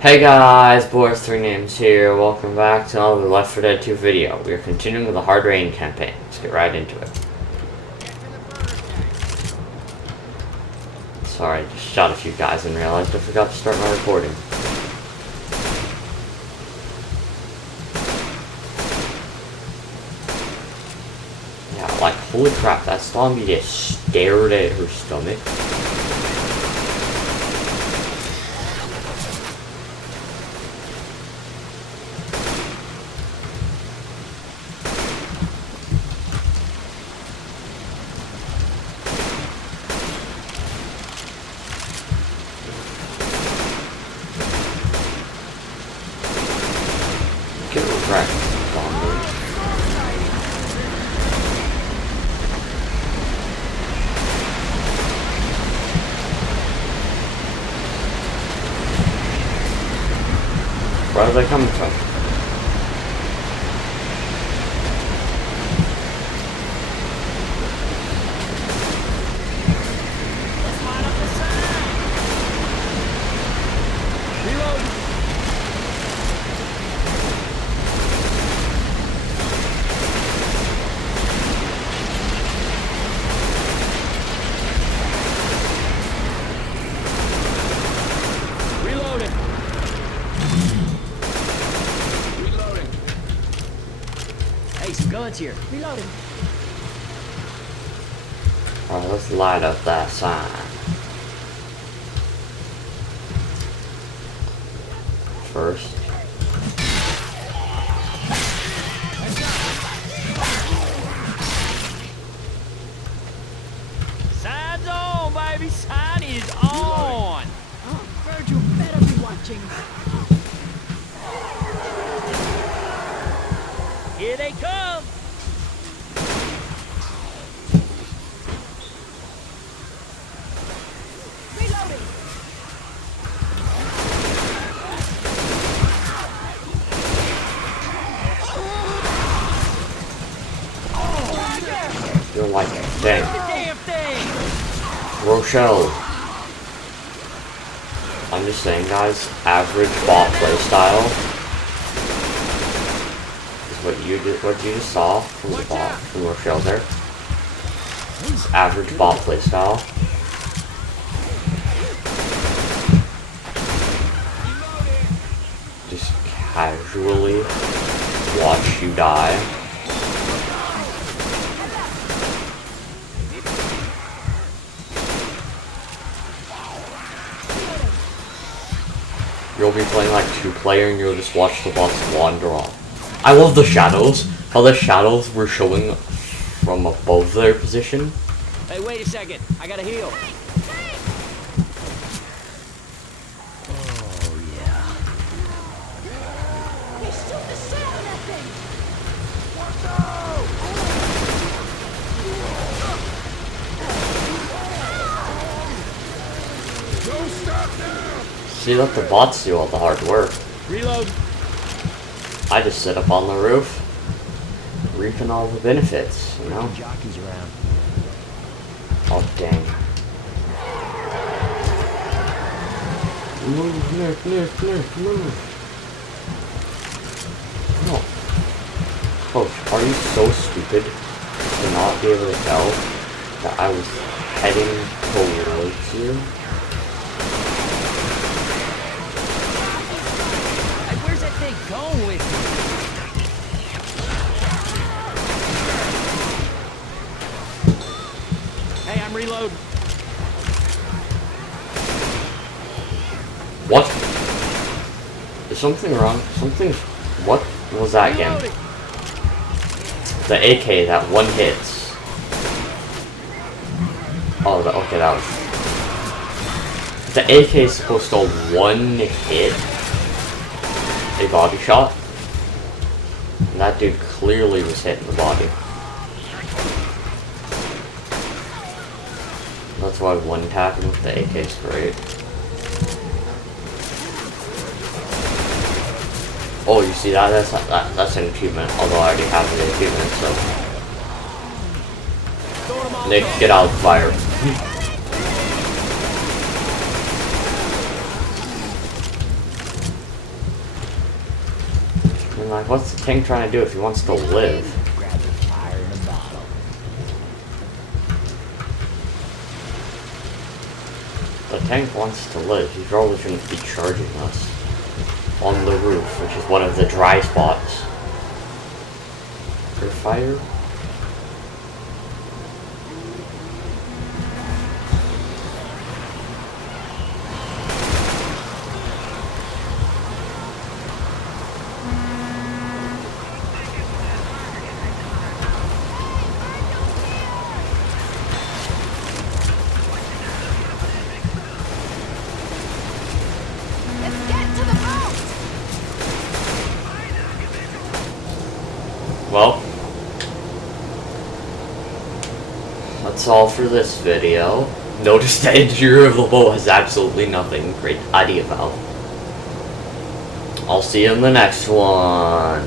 Hey guys, Boris 3 Names here. Welcome back to another L4D2 video. We are continuing with the Hard Rain campaign. Let's get right into it. Sorry, I just shot a few guys and realized I forgot to start my recording. Yeah, like, holy crap, that zombie just stared at her stomach. Get wrecked, zombie. Where are they coming from? Guns here. Reloading. Alright, let's light up that sign. First. Sign's on, baby. Sign is on. Oh, Virgil better be watching. Here they come. Reloading. You're like, The dang. damn thing. Rochelle. I'm just saying, guys, average bot playstyle is what you just saw from the bot, from Rochelle there. It's average bot playstyle. Just casually watch you die. You'll be playing like 2-player and you'll just watch the bots wander off. I love the shadows. How the shadows were showing from above their position. Hey, wait a second. I gotta heal. Oh, yeah. He shoot the shit out of that thing. Don't stop now! See, let the bots do all the hard work. Reload. I just sit up on the roof, reaping all the benefits, you know? Jockeys around. Oh, dang. Move, move. No. Coach, are you so stupid to not be able to tell that I was heading towards you? Hey, where's that thing going with you? Hey, I'm reloading. What? Is something wrong? What was that again? Reloading. The AK, that one hits. Oh, okay, that was... The AK is supposed to one hit a body shot. And that dude clearly was hit in the body. That's why one tapping with the AK is great. Oh, you see that? That's an achievement. Although I already have the achievement, so Nick, get out of the fire. And like, what's the tank trying to do if he wants to live? Grab the fire in a bottle. The tank wants to live. He's probably shouldn't be charging us on the roof, which is one of the dry spots. For fire? Let's get to the boat! Well, that's all for this video. Notice the interior of the boat has absolutely nothing. Great idea, Val. I'll see you in the next one.